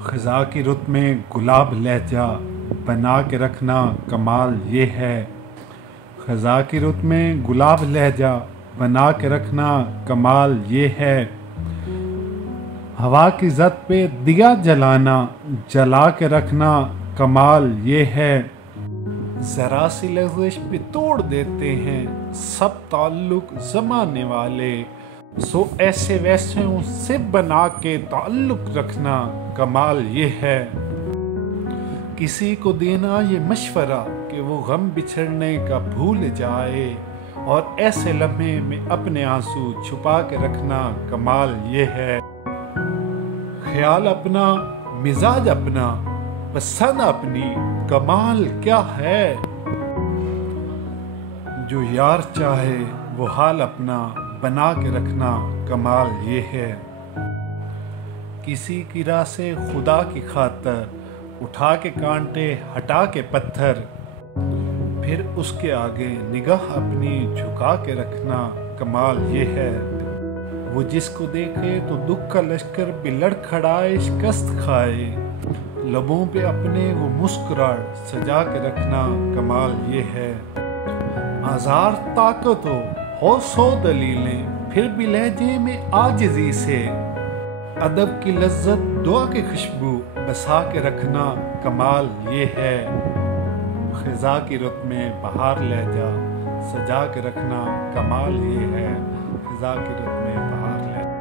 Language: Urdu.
خزاں کی رت میں گلاب لہجہ بنا کے رکھنا کمال یہ ہے۔ خزاں کی رت میں گلاب لہجہ بنا کے رکھنا کمال یہ ہے۔ ہوا کی زد پہ دیا جلانا جلا کے رکھنا کمال یہ ہے۔ ذرا سی لغزش پہ توڑ دیتے ہیں سب تعلق زمانے والے، سو ایسے ویسوں سے بنا کے تعلق رکھنا کمال یہ ہے۔ کسی کو دینا یہ مشورہ کہ وہ غم بچھڑنے کا بھول جائے، اور ایسے لمحے میں اپنے آنسو چھپا کے رکھنا کمال یہ ہے۔ خیال اپنا، مزاج اپنا، پسند اپنی، کمال کیا ہے۔ جو یار چاہے وہ حال اپنا بنا کے رکھنا کمال یہ ہے۔ کسی کی راہ سے خدا کی خاطر اٹھا کے کانٹے ہٹا کے پتھر، پھر اس کے آگے نگاہ اپنی جھکا کے رکھنا کمال یہ ہے۔ وہ جس کو دیکھے تو دکھ کا لشکر بھی لڑکھڑائے شکست کھائے، لبوں پہ اپنے وہ مسکراہٹ سجا کے رکھنا کمال یہ ہے۔ ہزار طاقت ہو سو دلیلیں پھر بھی لہجے میں عاجزی سے، ادب کی لذت دعا کی خوشبو بسا کے رکھنا کمال یہ ہے۔ خزاں کی رت میں بہار لہجہ سجا کے رکھنا کمال یہ ہے۔ خزاں کی رت میں بہار